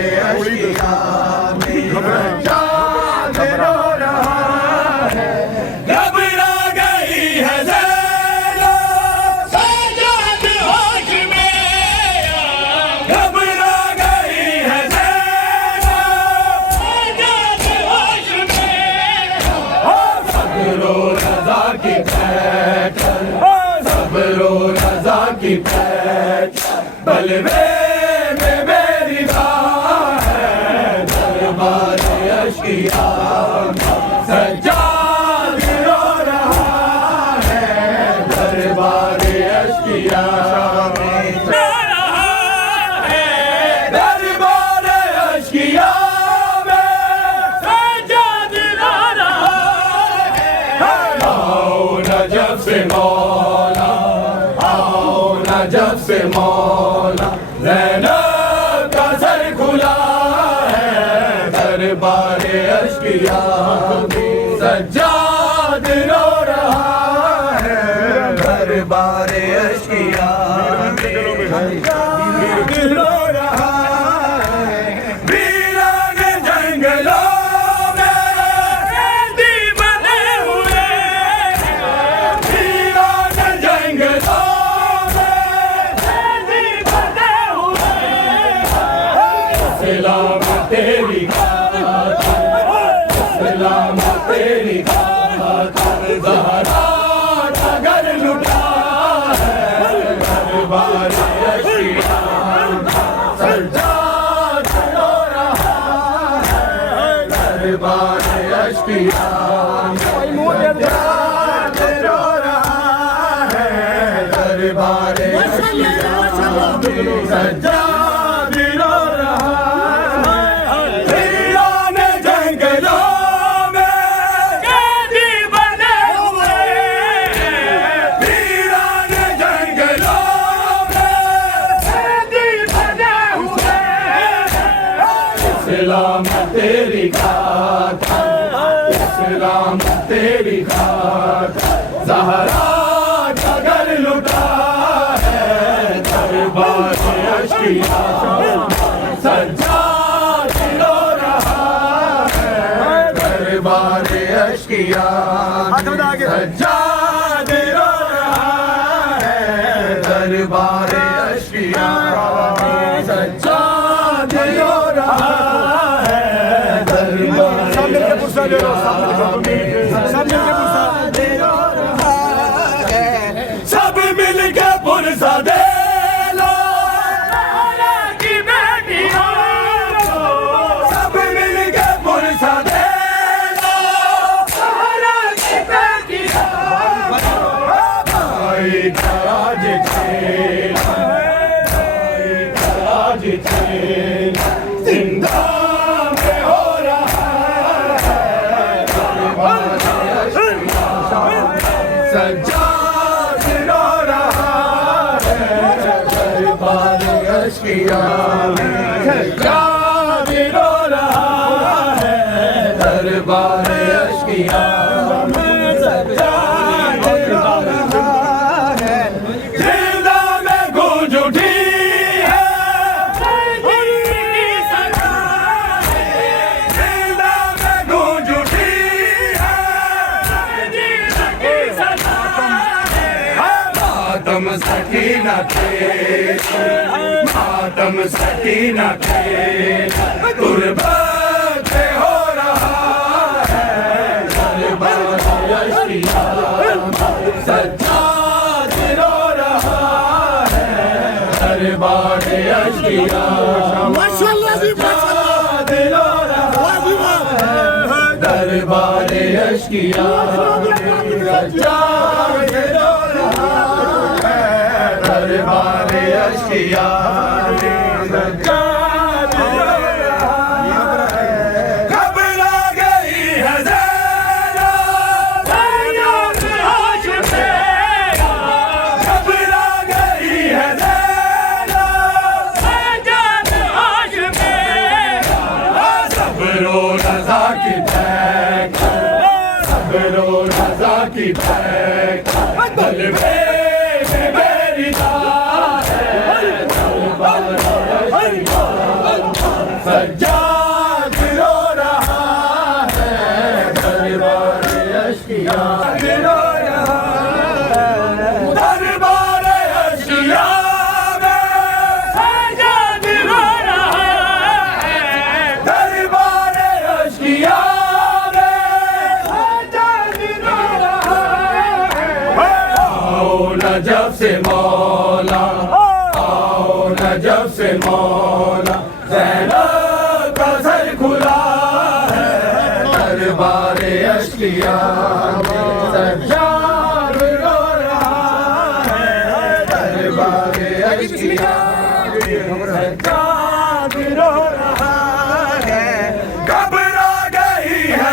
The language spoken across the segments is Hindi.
अश्किया में सज्जाद रो रहा है, घबरा गई है ज़ैनब सज्जाद होश में, घबरा गई है ज़ैनब सज्जाद होश में, सब्रो रज़ा की पैकर, सब्रो रज़ा की पैकर, बलवे में मेरी बात है, दरबार अश्किया सज्जाद रो रहा है, दरबार अश्किया में रो रहा है, दरबार अश्किया में सज्जाद रो रहा है। आओ नजफ से मौला, आओ नजफ से मौला, ज़ैनब का सर खुला है, दरबार अश्किया में सज्जाद रो रहा है, दरबार अश्किया में सज्जाद रो रहा है। वीरान जंगलों में कैदी बने हुए, वीरान जंगलों सलाम तेरी खातिर, सलाम तेरी खातिर, ज़हरा का घर लुटा है, दरबार अश्किया सज्जाद रो रहा है, दरबार अश्किया सज्जाद रो रहा है, दरबार अश्किया सज्जाद रो रहा है। वीरान जंगलों में कैदी बने हुए, वीरान जंगलों में कैदी बने हुए, सलाम तेरी खातिर, सलाम तेरी खातिर, ज़हरा का घर लुटा है, दरबार अश्किया सज्जाद रो रहा है, दरबार अश्किया सज्जाद रो रहा है, दरबार अश्किया सज्जाद रो रहा है, दरबार सब मिल के पुरसा दे लो, की बेटियों सब मिल के पुरसा दे लो, की बेटियों भाई कराज खेल, भाई कराज खेल जिंदा में हो रहा है, दरबार अश्किया सज्जाद रो रहा है, दरबार अश्किया सज्जाद रो रहा है, दरबार अश्किया सज्जाद रो रहा है। जिंदा में गूंज उठी है जिंदा में गूंज उठी है, मातम सकीना थे, मातम सकीना थे, तुरबत हो रहा है, दरबार अश्किया सज्जाद रो रहा है, दरबार अश्किया सज्जाद रो रहा है, दरबार अश्किया सज्जाद रो रहा है, दरबार अश्किया सज्जाद रो रहा है। घबरा गई है ज़ैनब सज्जाद होश में, घबरा गई है ज़ैनब सज्जाद होश में, सब्रो रज़ा की पैकर, सब्रो रज़ा की पैकर, बलवे में मेरी दाद है, सज्जाद रो रहा है दरबारे अश्किया रो रहा है दरबारे अश्किया में सज्जाद रो रहा है दरबारे अश्किया नजब से मौला आओ नजब से मौला ज़ैनब का सर खुला है दरबारे अश्किया में सज्जाद रो रहा है दरबारे अश्किया में सज्जाद रो रहा है घबरा गई है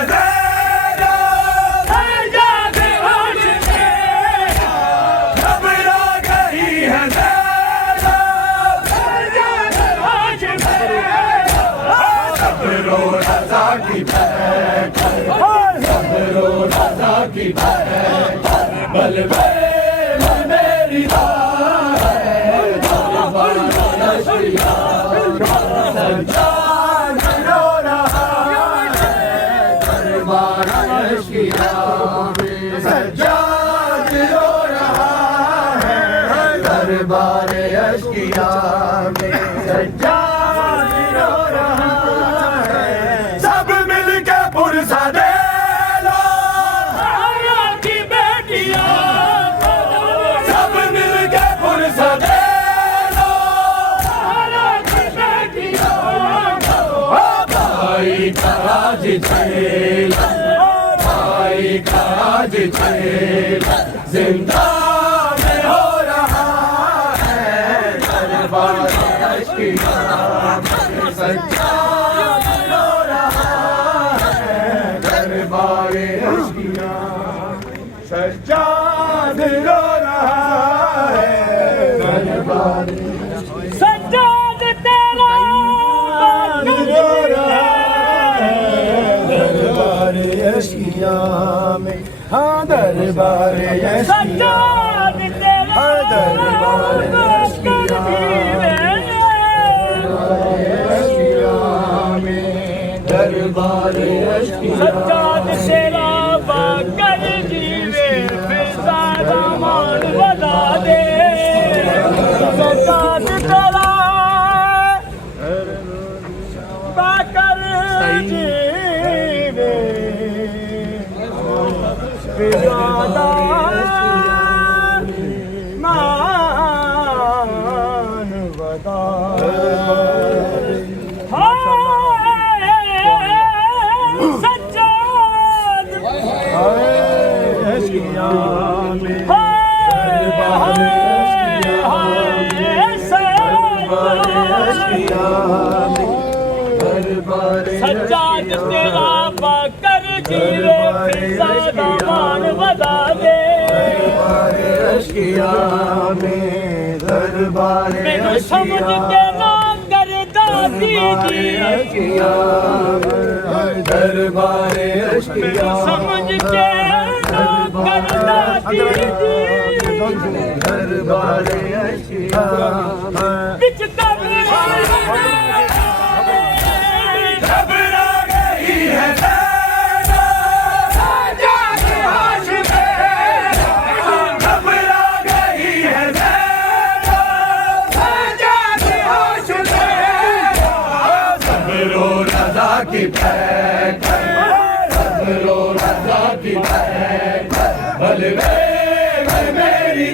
बलवे मेरी सज्जाद रो रहा है दरबारे अश्किया में सज्जाद रो रहा है दरबारे अश्किया में सज्जाद रो रहा है सब मिलके पुरसा दे आज छेला भाई का आज छेला जिंदा में हो रहा है दरबारे अश्किया में सज्जाद रो रहा है दरबारे अश्किया सज्जाद रो रहा है दरबारे सज्जाद तेरा रो रहा अश्किया में हाँ दरबारे अश्किया हाँ दरबारे अश्किया में दरबारे अश्किया सज्जाद तेरा बाकर जीवे फिजा दामन बता दे सज्जाद तेरा बाकर जीवे ज़्यादा मान बता सज्जाद अश्किया में सज्जाद तेरा बाकर जीवे फिजा दामन बता दे अश्किया में दरबारे मैनू समझ के ना करदा दीदी अश्किया दरबारे अश्किया समझ के ना करदा दीदी दरबारे अश्किया बिच की पैक रो रज़ा की पैक बलवे मेरी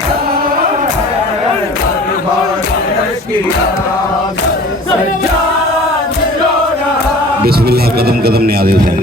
दरबारे अश्किया सज्जाद रो रहा बिस्मिल्लाह कदम कदम ने आदिल है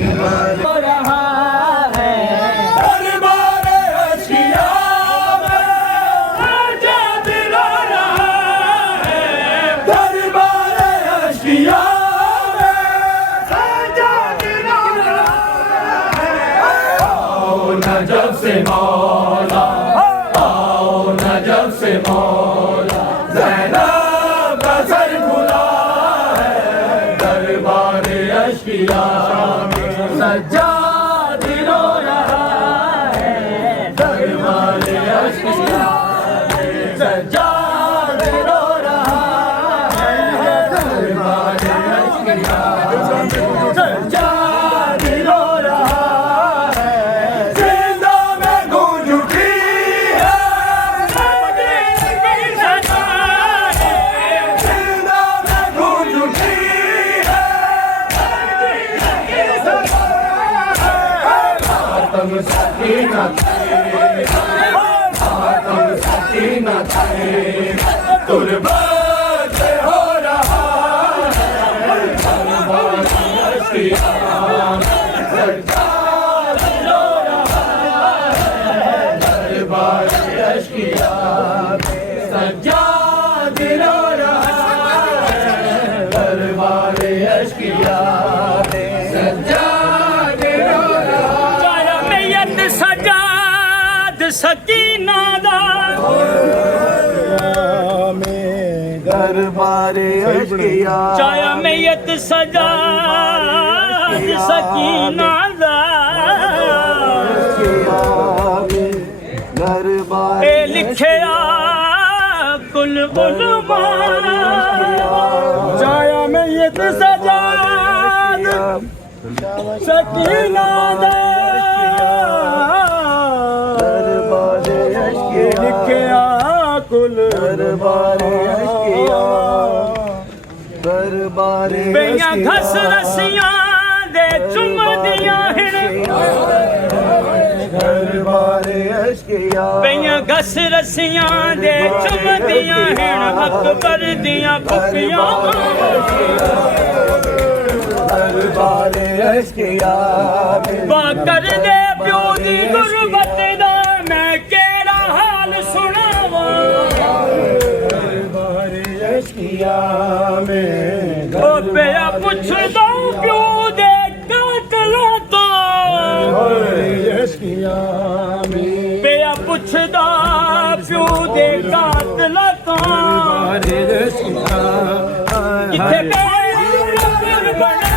नजब से मौला आओ नजब से मौला ज़ैनब का सर खुला है दरबारे अश्किया में सज्जाद रो रहा है दरबारे अश्किया में सज्जाद रो रहा है दरबारे अश्किया सकीना मातम सकीना तुरबत हो रहा है सज्जाद रो रहा है दरबार अश्किया सज्जाद रो रहा है दरबार अश्किया सज्जाद रो रहा है मैयत सजाद सकीना दा दरबार अश्किया चाया मैयत सजाद सकीना दा दरबार ए लिखया कुल उलमा चाया मैयत सजाद सकीना दा दरबार अश्किया लिखया कुल दरबार अश्किया दरबार बेया घस रसियां दे चुमदियां हिण दरबार अश्किया बेया घस रसियां दे चुमदियां हिण अकबर दियां कुपियां दरबार अश्किया बा कर दे प्यो दी गुरबत दा मैं केड़ा हाल सुनावा दरबार अश्किया में ओ पिया पुछदा प्यो दे कातला तो अश्किया में पिया पुछदा प्यो दे कातला तो किथे गए बना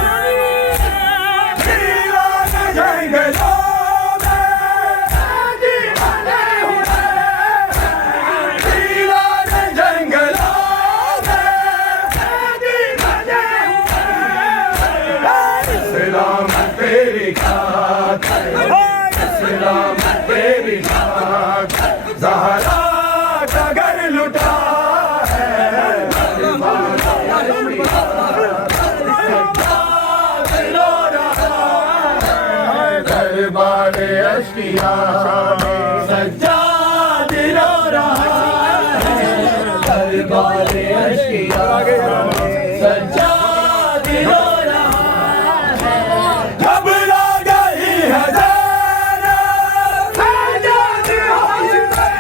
ज़हरा का घर लुटा दरबार अश्किया सज्जाद रो रहा है दरबार अश्किया सज्जाद रो रहा है घबरा गई है ज़ैनब सज्जाद होश में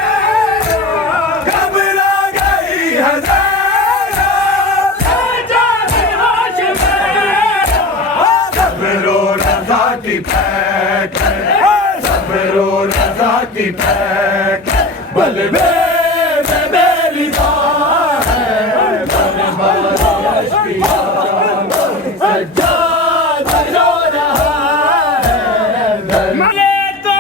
घबरा गई है ज़ैनब सज्जाद होश में सबरो रज़ा की पैक सबरो रज़ा की पैक बलबे में मेरी बात है दरबार अश्किया सज्जाद रो रहा है मले तो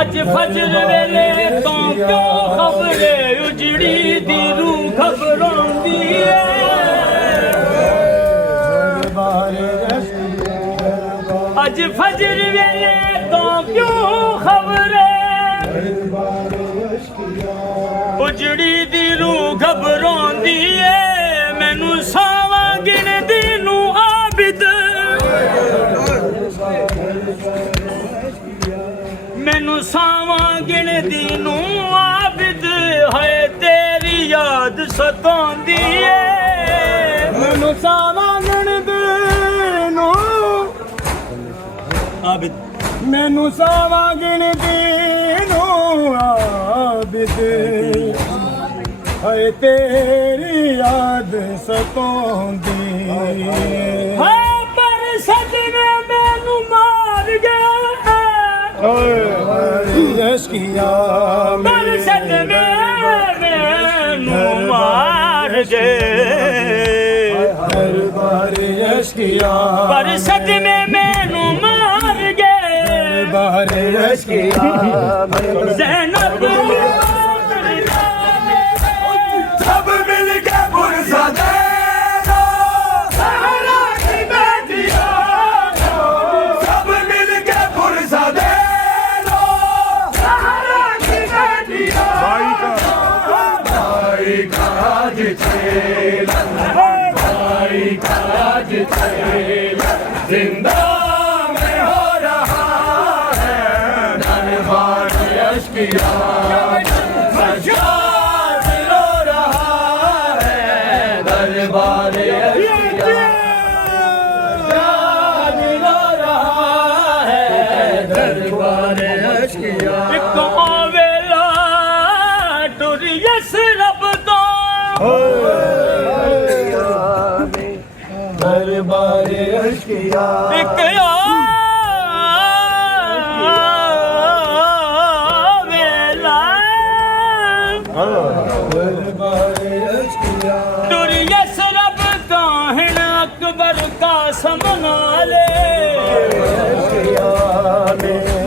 अज फजर वेले तो क्यों खबरे उजड़ी दी रूह घबरांदी अज फजर वेले तो क्यों खबरे उजड़ी दी रूह घबरांदी मैनू सावा गिनदी नू आबिद मैनू सावा गिनदी नू आबिद है तेरी याद सतांदी मैनू सावा गिनदी नू आबिद मैनू सावा गिनदी नू आबिद है तेरी याद सतांदी है पर सजने मैनू मार गया अश्किया पर सजने मैनू मार गए दरबार अश्किया पर सजने मैनू मार गए दरबार अश्किया ज़ैनब सब मिल के पुरसा दे दो सहरा की बेटियां सब मिल के पुरसा दे दो सहरा की बेटियां भाई का आज छेला भाई का आज छेला जिंदा अश्किया सज्जाद रो रहा है दरबार अश्किया सज्जाद रो रहा है दरबार अश्किया कावेला टुरियस रब तो दरबार अश्किया एक आवेला दरबार अश्किया टुरियस रब काहिन अकबर का समनाले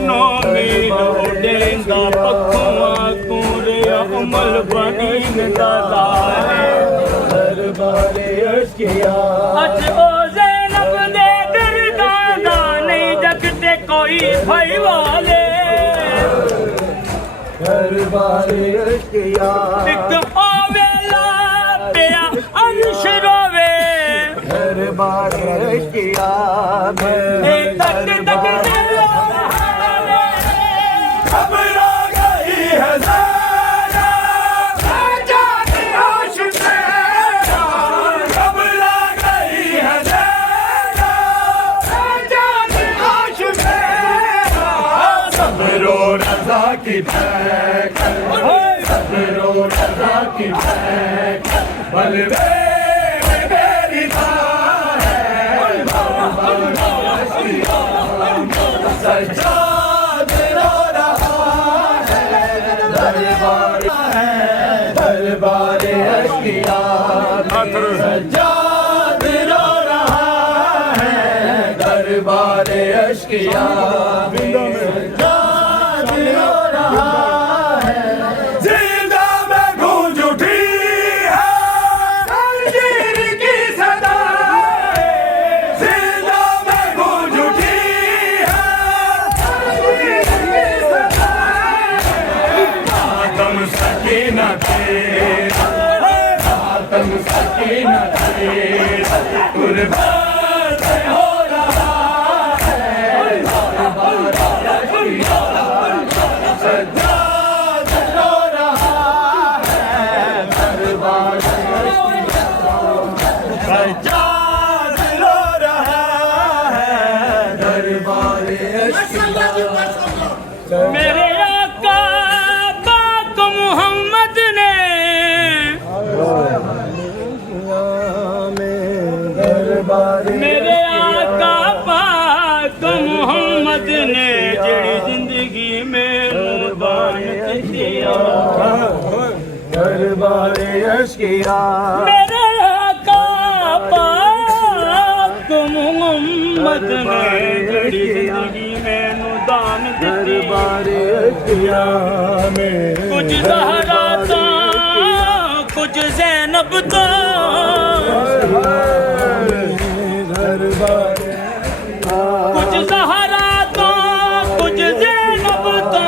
नौमी लोडेंगा पखुआ कूरे अमल बनी दलाले दरबार अश्किया अज ओ ज़ैनब दे दरगाना नहीं जगते कोई भाई वाले दरबार अश्किया एक आवेला पिया अंश रोवे दरबार अश्किया तक तक घबरा गई है ज़ैनब जाने होश में घबरा गई है ज़ैनब जाने होश में सब्रो रज़ा की महक सब्रो रज़ा की महक बलवे मेरी सज्जाद रो रहा है दरबार अश्किया सज्जाद रो रहा है दरबार अश्किया सज्जाद रो रहा है जिंदा में गूंज उठी है तंजीर की सदा जिंदा में गूंज उठी है तंजीर की सदा आतम सकीना तेरा आतम सकीना तेरा कुर्बान हो रहा है दरबार अश्किया सज्जाद रो रहा है दरबार अश्किया सज्जाद रो रहा है दरबार अश्किया मेरे आका पाक मोहम्मद ने दरबार मेरे आका पाक मोहम्मद ने जड़ी जिंदगी में दान दिया दरबार अश्किया मेरे आका पाक मोहम्मद ने जड़ी जिंदगी में दान दिया दरबार अश्किया में कुछ ज़हरा तो कुछ ज़ैनब तो दरबार कुछ ज़हरा तो कुछ ज़ैनब तो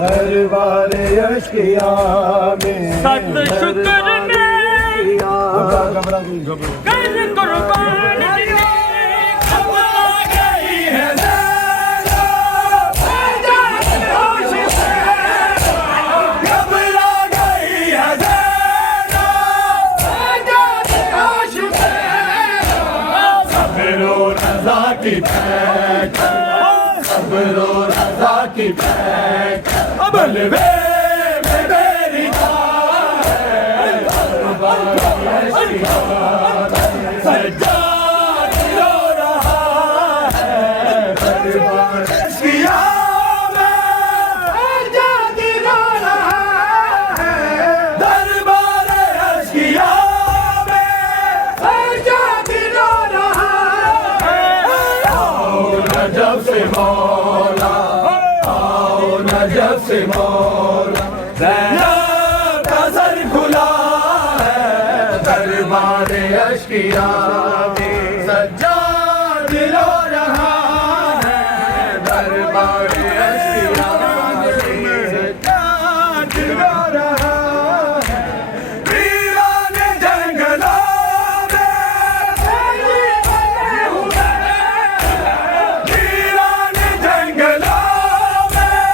दरबार अश्किया में सत शुक्र में कर कुर्बान दिए घबरा गई है ज़ैनब जाने होश में घबरा गई है ज़ैनब जाने होश में सब्रो रज़ा की महक सब्रो रज़ा की महक बलवे में मेरी दरबार अश्किया सज्जाद रो रहा है दरबार अश्किया सज्जाद रो रहा है दरबार अश्किया सज्जाद रो रहा है आओ नजब से मौला आओ नजब से मौला ज़ैनब का सर खुला है दरबार अश्किया सज्जाद रो रहा है दरबार अश्किया सज्जाद रो रहा है वीराने जंगलों में वीराने जंगलों में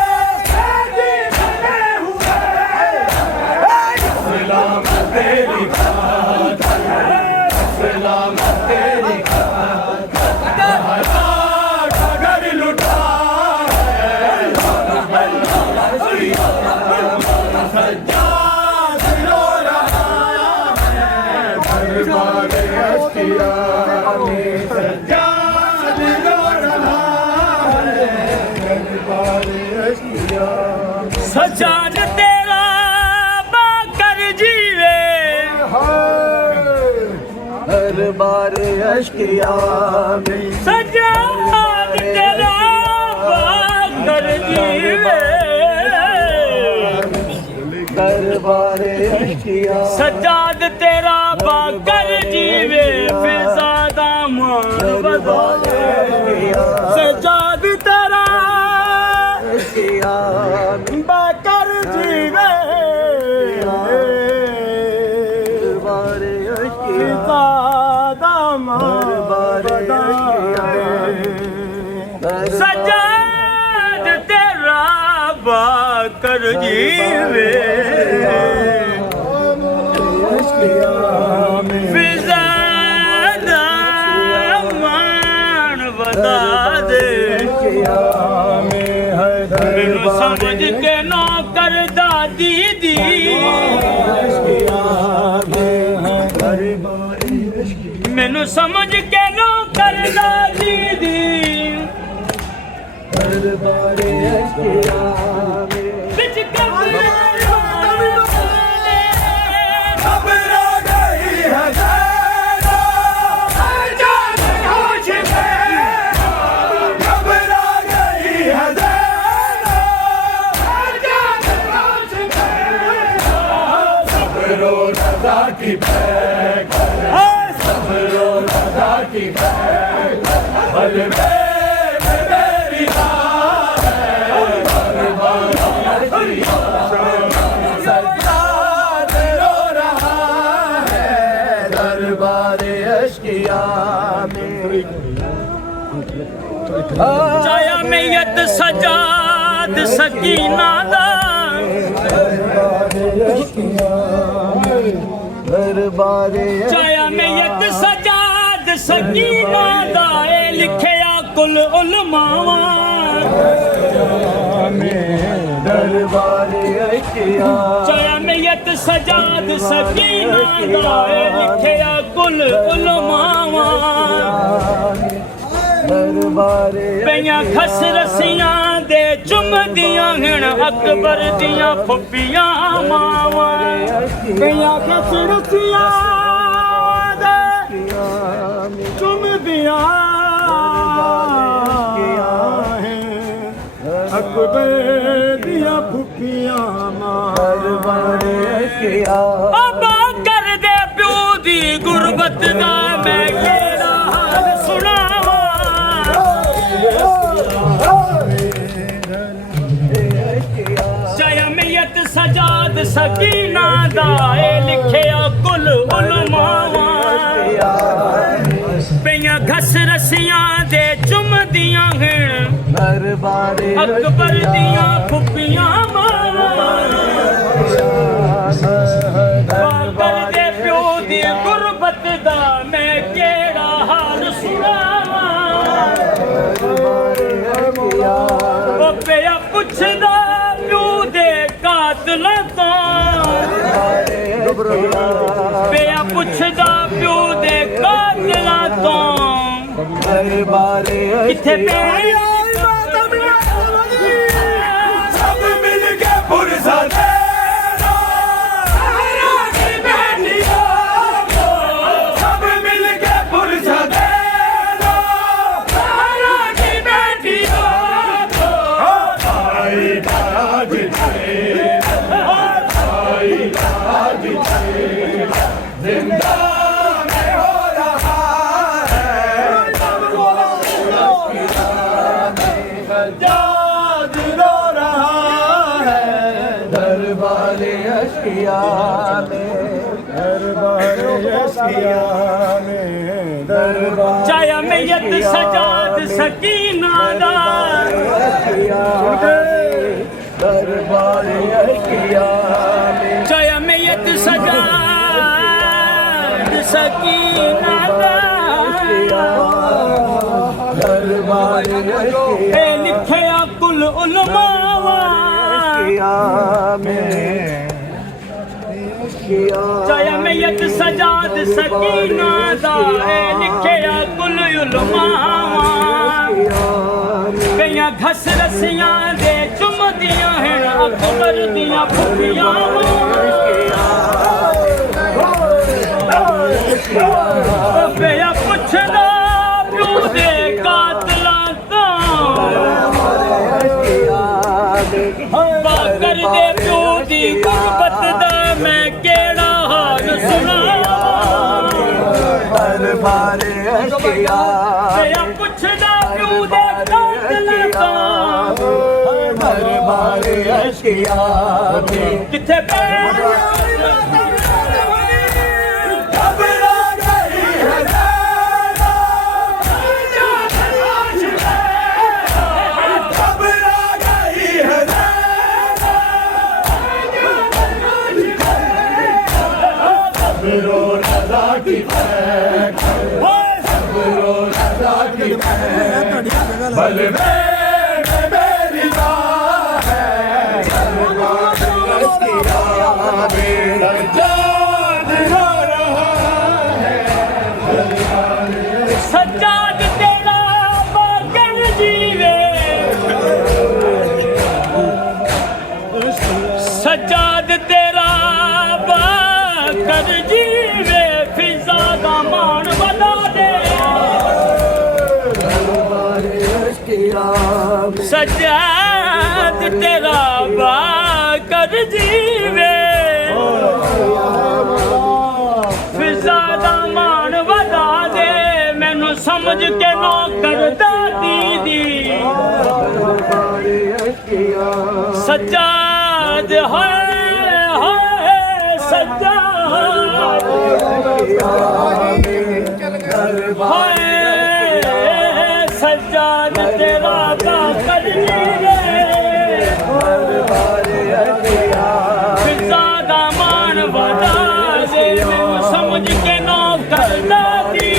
सजाद तेरा बाकर जीवे दरबार अश्किया में सजाद तेरा बाकर जीवे दरबार अश्किया सजाद तेरा बाकर जीवे फिजादा मान बदाले सजाद तेरा अश्किया बाकर जीवे दरबार अश्किया फिजादा मान सजाद तेरा बाकर जीवे फिजादा मान बता दे मैनू समझ के नौकर दादी दी मैनू समझ के नौकर दादी दी बिच चाया मैयत सजाद सकीना दा चाया मैयत सजाद सकीना दा ए लिखया कुल उलमावा चाया मैयत सजाद सकीना दा ए लिखया कुल उलमावा पईयां खस रसियां दे चुमदियां हण अकबर दियां फुफियां मावां पईयां खस रसियां दे चुमदियां अकबर दियां फुफियां मावां अबा कर दे प्यो दी गुरबत दा मैं केड़ा हाल सुनावां चाया मैयत सजाद सकीना दा ए लिखया कुल उलमावा पईयां घस रसियां दे चुमदियां हण अकबर दियां फुफियां मावां कर दे प्यो दी गुरबत दा मैं केड़ा हाल सुनावां ओ पिया पुछदा प्यो दे कातल तो पिया पुछदा प्यो दे कातल तो किथे पिया सब मिल के पुरसा चाया मैयत सजाद सकीना दा चाया मैयत सजाद सकीना दा ए लिखया कुल उलमावा चाहे मैयत सजाद सकीना दा लिखिया कुल उलमावा कईयां घस रसियां दे चुमदियां हैं अकबर दियां फुफियां पिया पुछदा प्यू दे कातलां तो बाकर दे प्यू दी गुरबत दा मैं केड़ा हाल सुनावां पिया पुछदा प्यू दे कातलां तो किथे बल मेरी सज्जाद तेरा बाकर जीवे सज्जाद तेरा बाकर जीवे फिजा दा मान बता दे सज्जाद तेरा बाकर जीवे फिजा दा मान बता दे मैनू समझ के नौकर दीदी सज्जाद हाय सज्जाद हाय सज्जाद तेरा बाकर जीवे फिजा दा मान बता दे मैनू समझ के नौकर दीदी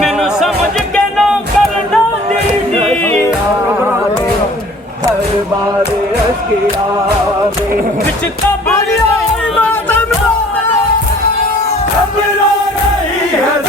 मैनू समझ के नौकर दीदी बिच कब्र आई मातम खबर नहीं है